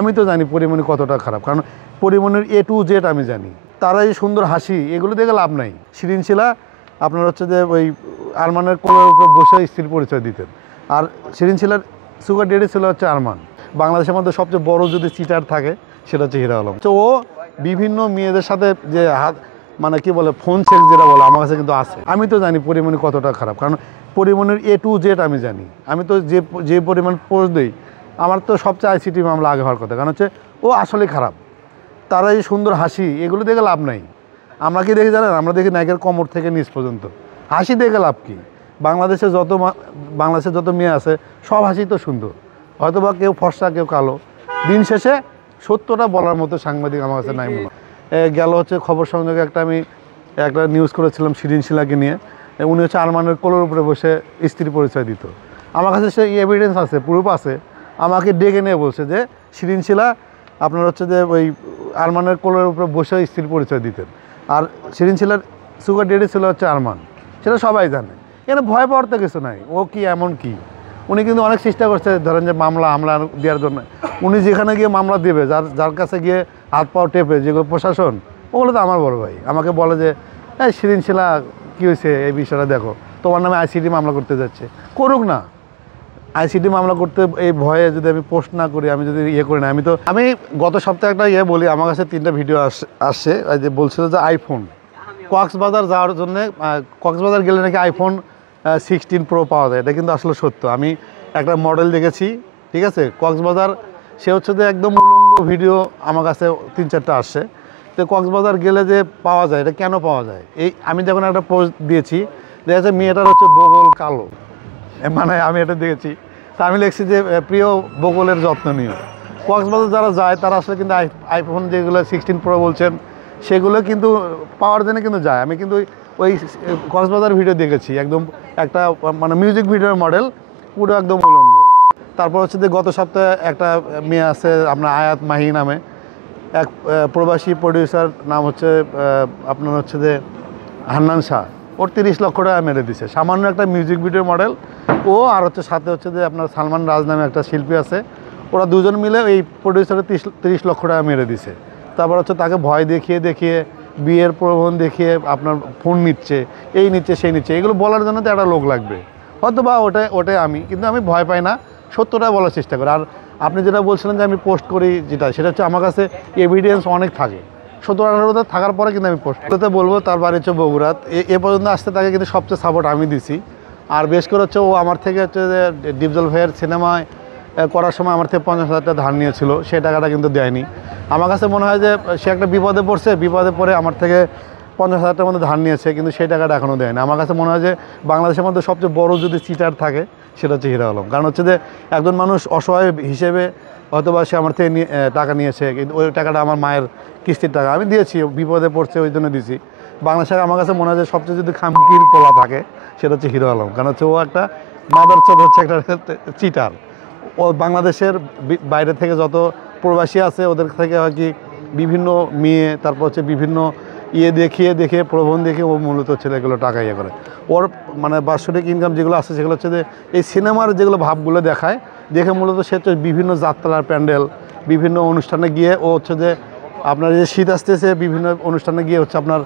আমি তো জানি পরিমণি কতটা খারাপ, কারণ পরিমণির A to Z আমি জানি। তারা এই সুন্দর হাসি এগুলো দেখে লাভ নাই। শিরিন শিলা আপনার হচ্ছে যে ওই আরমানের কোলের উপর বসে স্ত্রীর পরিচয় দিতেন, আর শিরিন শিলার সুগার ডেডি ছিল হচ্ছে আরমান। বাংলাদেশের মধ্যে সবচেয়ে বড় যদি চিটার থাকে সেটা হচ্ছে হিরো আলম। তো ও বিভিন্ন মেয়েদের সাথে যে হাত মানে কি বলে ফোন সেক্স যেটা বলে আমার কাছে কিন্তু আছে। আমি তো জানি পরিমণি কতটা খারাপ, কারণ পরিমণির A to Z আমি জানি। আমি তো যে পরিমাণ পোস্ট দিই, আমার তো সবচেয়ে আইসিটি মামলা আগে হওয়ার কথা, কারণ হচ্ছে ও আসলে খারাপ। তারা এই সুন্দর হাসি এগুলো দেখে লাভ নাই। আমরা কি দেখি জানেন? আমরা দেখি নায়কের কোমর থেকে নিচ পর্যন্ত। হাসি দেখে লাভ কি? বাংলাদেশে যত মেয়ে আছে সব হাসি তো সুন্দর, হয়তো বা কেউ ফর্সা কেউ কালো। দিন শেষে সত্যটা বলার মতো সাংবাদিক আমার কাছে নাই মনে হয়। গেল হচ্ছে খবর সংযোগে আমি একটা নিউজ করেছিলাম শিরিন শিলাকে নিয়ে। উনি হচ্ছে আরমানের কোলের উপরে বসে স্ত্রী পরিচয় দিত। আমার কাছে সে এভিডেন্স আছে, প্রুফ আছে। আমাকে ডেকে নিয়ে বলছে যে শিরিন শিলা আপনার হচ্ছে যে ওই আরমানের কোলের উপরে বসে স্ত্রীর পরিচয় দিতেন, আর শিরিন শিলার সুগার ডেডি ছিল হচ্ছে আরমান। সেটা সবাই জানে। এখানে ভয় পাওয়ার তো কিছু নাই। ও কি এমন কি? উনি কিন্তু অনেক চেষ্টা করছে, ধরেন যে হামলা দেওয়ার জন্য। উনি যেখানে গিয়ে মামলা দেবে, যার কাছে গিয়ে হাত পাও টেপে, যেগুলো প্রশাসন, ওগুলো তো আমার বড় ভাই। আমাকে বলে যে এই শিরিন শিলা কী হয়েছে, এই বিষয়টা দেখো, তোমার নামে আইসিডি মামলা করতে যাচ্ছে। করুক না, আইসিডি মামলা করতে এই ভয়ে যদি আমি পোস্ট না করি, আমি যদি করি না। আমি গত সপ্তাহে একটা বলি, আমার কাছে 3টা ভিডিও আসছে যে বলছিল যে আইফোন কক্সবাজার যাওয়ার জন্য, কক্সবাজার গেলে নাকি iPhone 16 Pro পাওয়া যায়। এটা কিন্তু আসলে সত্য। আমি একটা মডেল দেখেছি, ঠিক আছে, কক্সবাজার। সে হচ্ছে যে একদম উলঙ্গ ভিডিও আমার কাছে 3-4টা আসছে। তো কক্সবাজার গেলে যে পাওয়া যায়, এটা কেন পাওয়া যায়? আমি যখন একটা পোস্ট দিয়েছি, দেখা যাচ্ছে মেয়েটার হচ্ছে বগল কালো, মানে আমি এটা দেখেছি। তা আমি লিখছি যে প্রিয় বগলের যত্ন নিও। কক্সবাজার যারা যায় তারা আসলে কিন্তু iPhone যেগুলো 16 Pro বলছেন, সেগুলো কিন্তু পাওয়ার জন্য কিন্তু যায়। আমি কিন্তু ওই কক্সবাজার ভিডিও দেখেছি, একদম একটা মানে মিউজিক ভিডিওর মডেল, পুরো একদম উলঙ্গ। তারপর হচ্ছে যে গত সপ্তাহে একটা মেয়ে আছে আপনার আয়াত মাহি নামে, এক প্রবাসী প্রডিউসার, নাম হচ্ছে আপনার হচ্ছে যে হান্নান শাহ। ওর 30 লক্ষ টাকা মেরে দিছে, সামান্য একটা মিউজিক ভিডিও মডেল। ও আর হচ্ছে সাথে হচ্ছে যে আপনার সালমান রাজ নামে একটা শিল্পী আছে, ওরা দুজন মিলে এই প্রডিউসারের 30 লক্ষ টাকা মেরে দিছে। তারপর হচ্ছে তাকে ভয় দেখিয়ে বিয়ের প্রলোভন দেখিয়ে আপনার ফোন নিচ্ছে, এই নিচ্ছে সেই নিচ্ছে। এগুলো বলার জন্য তো একটা লোক লাগবে, হয়তো বা ওটাই আমি, কিন্তু আমি ভয় পাই না, সত্যটা বলার চেষ্টা করি। আর আপনি যেটা বলছিলেন যে আমি পোস্ট করি, সেটা হচ্ছে আমার কাছে এভিডেন্স অনেক থাকে। 17-18 থাকার পরে কিন্তু আমি পোস্ট করতে বলবো। তার বাড়ি হচ্ছে বগুড়াত। এ পর্যন্ত আসতে তাকে কিন্তু সবচেয়ে সাপোর্ট আমি দিছি। আর বেশ করে হচ্ছে ও আমার থেকে হচ্ছে যে ডিপজল ভাইয়ের সিনেমায় করার সময় আমার থেকে 50,000 টাকা ধার নিয়েছিল, সেই টাকাটা কিন্তু দেয়নি। আমার কাছে মনে হয় যে সে একটা বিপদে পড়ে আমার থেকে 50,000 টাকার মধ্যে ধার নিয়েছে, কিন্তু সেই টাকাটা এখনও দেয়নি। আমার কাছে মনে হয় যে বাংলাদেশের মধ্যে সবচেয়ে বড় যদি চিটার থাকে সেটা হচ্ছে হিরো আলম। কারণ হচ্ছে যে একজন মানুষ অসহায় হিসেবে হয়তো বা সে আমার থেকে টাকা নিয়েছে, কিন্তু ওই টাকাটা আমার মায়ের কিস্তির টাকা আমি দিয়েছি, বিপদে পড়ছে ওই জন্য দিয়েছি। বাংলাদেশের আমার কাছে মনে হয় যে সবচেয়ে যদি খামকির পোলা থাকে সেটা হচ্ছে হিরো আলম। কারণ হচ্ছে ও একটা মাদারচোদ, হচ্ছে একটা চিটার। ও বাংলাদেশের বাইরে থেকে যত প্রবাসী আছে ওদের থেকে হয় কি বিভিন্ন মেয়ে, তারপর হচ্ছে বিভিন্ন দেখিয়ে প্রলোভন দেখিয়ে ও মূলত ছেলেগুলো টাকা করে। ওর মানে বাৎসরিক ইনকাম যেগুলো আছে সেগুলো হচ্ছে যে এই সিনেমার যেগুলো ভাবগুলো দেখে মূলত সে হচ্ছে বিভিন্ন যাত্রার প্যান্ডেল, বিভিন্ন অনুষ্ঠানে গিয়ে ও হচ্ছে যে আপনার যে শীত আসতেছে বিভিন্ন অনুষ্ঠানে গিয়ে হচ্ছে আপনার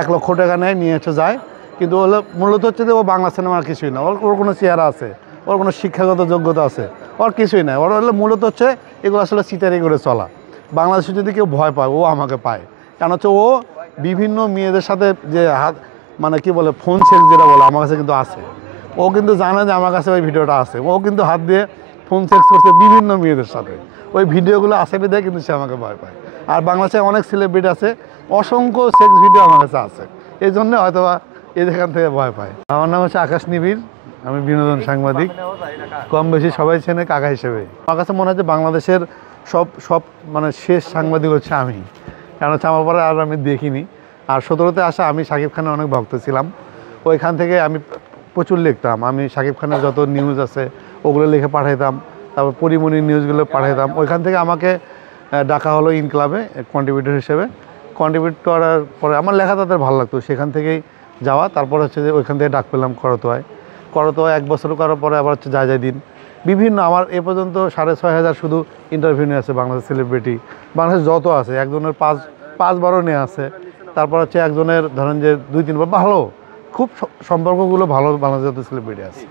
1 লক্ষ টাকা নিয়ে হচ্ছে যায়। কিন্তু মূলত হচ্ছে যে ও বাংলা সিনেমার কিছুই না, ওর কোনো চেহারা আছে, ওর কোনো শিক্ষাগত যোগ্যতা আছে, ওর কিছুই নাই। ওর মূলত হচ্ছে এগুলো আসলে চিটারি করে চলা। বাংলাদেশে যদি কেউ ভয় পায়, ও আমাকে পায়। কারণ হচ্ছে ও বিভিন্ন মেয়েদের সাথে যে হাত মানে কি বলে ফোন সেক্স যেটা বলে আমার কাছে কিন্তু আছে। ও কিন্তু জানে যে আমার কাছে ওই ভিডিওটা আছে। ও কিন্তু হাত দিয়ে ফোন সেক্স করছে বিভিন্ন মেয়েদের সাথে। ওই ভিডিওগুলো আসে বিধায় কিন্তু সে আমাকে ভয় পায়। আর বাংলাদেশে অনেক সেলিব্রিটি আছে, অসংখ্য সেক্স ভিডিও আমার কাছে আছে, এই জন্য হয়তো বা এখান থেকে ভয় পায়। আমার নাম হচ্ছে আকাশ নিবিড়, আমি বিনোদন সাংবাদিক। কম বেশি সবাই চেনে কাকা হিসেবে। আমার কাছে মনে হয় যে বাংলাদেশের সব মানে শেষ সাংবাদিক হচ্ছে আমি। কারণ হচ্ছে আমার পরে আর আমি দেখিনি। আর 17তে আসা আমি শাকিব খানের অনেক ভক্ত ছিলাম। ওইখান থেকে আমি প্রচুর লিখতাম। আমি শাকিব খানের যত নিউজ আছে ওগুলো লিখে পাঠাইতাম, তারপর পরিমণির নিউজগুলো পাঠাইতাম। ওইখান থেকে আমাকে ডাকা হলো ইনক্লাবে কন্ট্রিবিউটর হিসেবে। কন্ট্রিবিউট করার পরে আমার লেখা তাদের ভালো লাগতো, সেখান থেকেই যাওয়া। তারপর হচ্ছে যে ওইখান থেকে ডাক পেলাম করতোয়ায় 1 বছর করার পরে আবার হচ্ছে যায় দিন বিভিন্ন আমার এ পর্যন্ত 6,500 শুধু ইন্টারভিউ নিয়ে আছে বাংলাদেশ সেলিব্রিটি, বাংলাদেশ যত আছে একজনের 5-12 নিয়ে আছে, তারপর হচ্ছে একজনের ধরেন যে 2-3 বার ভালো, খুব সম্পর্কগুলো ভালো বাংলাদেশ যত সেলিব্রিটি আছে।